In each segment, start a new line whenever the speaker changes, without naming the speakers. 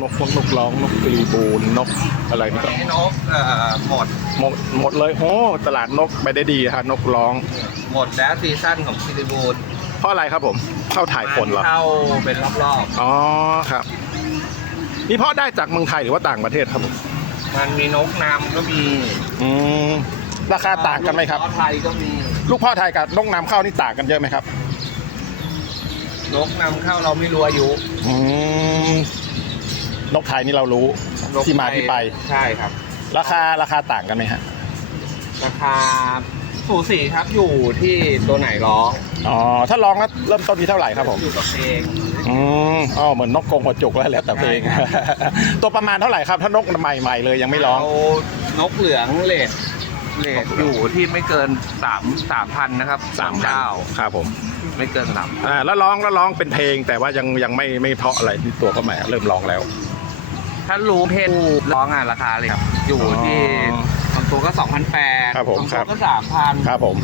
นกพวกนกร้องนกกรีบูนนกอะไรนี่ก็
นี่นกเอ่อหมด
หมดหมดเลยโอ้ตลาดนกไปได้ดีฮะนกร้อง
หมดแล้วซีซั่นของคิริบูล
เพราะอะไรครับผมเข้าถ่ายคนเหรอ
เข้าเป็นรอบ
อ๋อครับ นี่เพาะได้จากเมืองไทยหรือว่าต่างประเทศครับผม
ๆมันมีนกนำก็มี
อืมราคาต่างกันไหมครับ
นกไทยก็มี
ลูกพ่อไทยกับนกนำเข้านี่ต่างกันเยอะไหมครับ
นกนำเข้าเราไม่รู้อายุ
อืม นกไทยนี่เรารู้
นก
ที่มาที่ไป
ใช่ครับ
ราคาราคาต่างกันไหมฮะ
ราคาสูสีครับอยู่ที่ตัวไหนร้อง
อ๋อถ้าลองแล้วเริ่มต้นที่เท่าไหร่ครับผม
อยู่กับเพลง
อืมอ๋อเหมือนนกกรงหัวจุกแล้วแล้วแต่เพลง
ใช่ครับ
ตัวประมาณเท่าไหร่ครับ ถ้านกใหม่ๆเลยยังไม่ร้อง
เานกเหลืองเลดเลดอยู่ที่ไม่เกินสามสามพันนะครับสามเก้า
ครับผม
ไม่เกินสาม
อ่าแล้วร้องแล้วร้องเป็นเพลงแต่ว่ายังยังไม่ไม่เพราะอะไรที่ตัวก็ใหม่เริ่มร้องแล้ว
ถ้ารู้เพศร้องอะราคาเลยครับ อยู่ที่
อ๋อ
บางตัวก็สองพันแปด
ครับผม
บาง
ค
ตั
รั
ว
บ
ก็สามพัน
ครับผม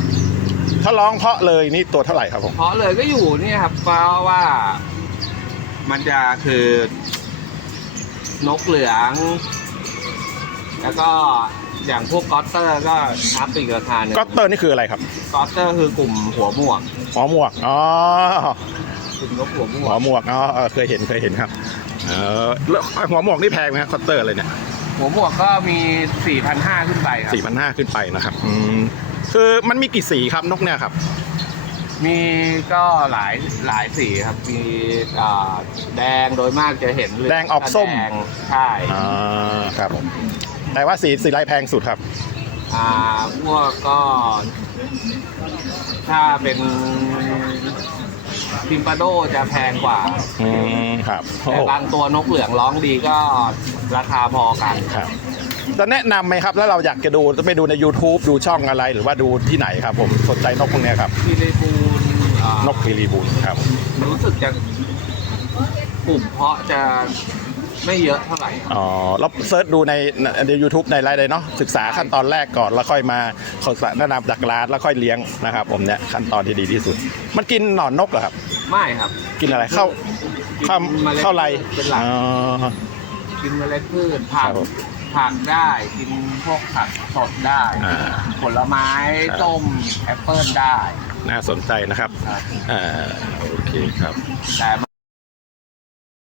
ถ้าร้องเพราะเลยนี่ตัวเท่าไหร่ครับผม
เพราะเลยก็อยู่เนี่ยครับเพราะว่า มันจะคือนกเหลือง แล้วก็อย่างพวกกอตเตอร์ก็อัพอีกราคาหนึ่ง
ก็เตอร์นี่คืออะไรครับ
กอตเตอร์คือกลุ่มหัวหมวก
หัวหมวกอ๋อก
ลุ่มนกหัวหม
หั
ว
ว
ก
หมวกอ๋อเออเคยเห็นเคยเห็นครับ เออแล้วหัวหมวกนี่แพงไหมครับคอตเตอร์เลยเนี่ย
หัวหมวกก็มีสี่พันห้าขึ้นไปครับ
สี่พันห้าขึ้นไปนะครับอืมคือมันมีกี่สีครับนกเนี่ยครับ
มีก็หลายหลายสีครับ มีอ่าแดงโดยมากจะเห็นเหลื
แดงออกส้ม
แดงใช่
อ่าครับผมแต่ว่าสีสีลายแพงสุดครับ
อ่าพวกก็ ถ้าเป็นพิมปาโดจะแพงกว่า
อืม ครับโอ้
แต่
โห
บางตัวนกเหลืองร้องดีก็ราคาพอกัน
ครับจะแนะนำไหมครับ แล้วเราอยากจะดูจะไปดูใน YouTube ดูช่องอะไรหรือว่าดูที่ไหนครับผมสนใจนกพวกเนี้ยครับ
ที่ได้บูนอ่าน
กคีรีบูนครับ
รู้สึกจะกลุ่มเพาะจะไม่เยอะเท่าไหร่
อ๋อแล้วเซิร์ชดูในในยูทูบในอะไรเลยเนาะศึกษาขั้นตอนแรกก่อน แล้วค่อยมาขอแนะนำจากร้านแล้วค่อยเลี้ยงนะครับผมเนี่ยขั้นตอนที่ดีที่สุด มันกินหนอนนกเหรอครับ
ไม่ครับ
กินอะไรเข้าเข้า
กินเมล็ด
เข้าไร
เป็นหลัก
อ๋อ
กินเมล็ดพืชผั
ครั
ก
บผม
ผักได้กินพวกผักสดได้
อ่า
ผลไม้
ครับ
ส้มแอปเปิลได้
น่าสนใจนะครับ
ครับ
อ่า โอเคครับ
แต่